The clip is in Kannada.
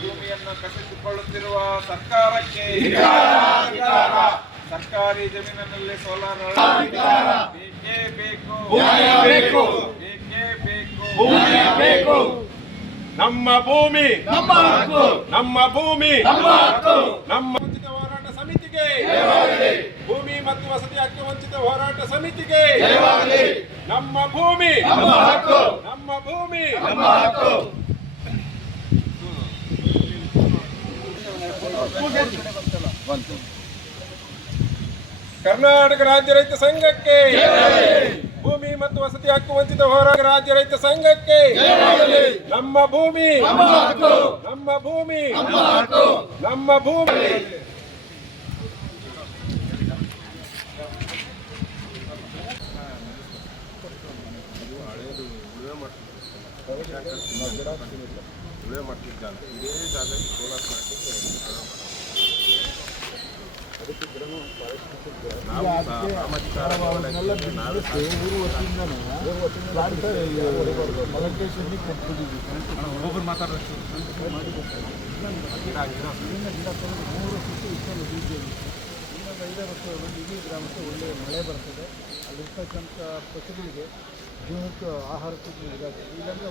ಭೂಮಿಯನ್ನು ಕಸಿದುಕೊಳ್ಳುತ್ತಿರುವ ಸರ್ಕಾರಕ್ಕೆ ಸರ್ಕಾರಿ ಜಮೀನಿನಲ್ಲಿ ಸೋಲಾರ್ ಬೇಕೇ ಬೇಕು, ಬೇಕೇ ಬೇಕು. ನಮ್ಮ ಭೂಮಿ ನಮ್ಮ ಹಕ್ಕು, ನಮ್ಮ ಭೂಮಿ ನಮ್ಮ ಹಕ್ಕು. ನಮ್ಮ ವಂಚಿತ ಹೋರಾಟ ಸಮಿತಿಗೆ ಭೂಮಿ ಮತ್ತು ವಸತಿ ಹಕ್ಕು ವಂಚಿತ ಹೋರಾಟ ಸಮಿತಿಗೆ ನಮ್ಮ ಭೂಮಿ ನಮ್ಮ ಹಕ್ಕು, ನಮ್ಮ ಭೂಮಿ ನಮ್ಮ ಹಕ್ಕು. ಕರ್ನಾಟಕ ರಾಜ್ಯ ರೈತ ಸಂಘಕ್ಕೆ ಭೂಮಿ ಮತ್ತು ವಸತಿ ಹಕ್ಕು ವಂಚಿತ ಹೋರಾಟ ರಾಜ್ಯ ರೈತ ಸಂಘಕ್ಕೆ ನಮ್ಮ ಭೂಮಿ ನಮ್ಮ ಹಕ್ಕು, ನಮ್ಮ ಭೂಮಿ ನಮ್ಮ ಹಕ್ಕು. ನಮ್ಮ ಭೂಮಿ. ಇಡೀ ಗ್ರಾಮಕ್ಕೆ ಒಳ್ಳೆಯ ಮಳೆ ಬರ್ತದೆ. ಅಲ್ಲಿರ್ತಕ್ಕಂಥ ಪಶುಗಳಿಗೆ ಜೀವನಕ್ಕೆ ಆಹಾರಕ್ಕೂ ಇದಾಗ್ತದೆ. ಇಲ್ಲಾಂದರೆ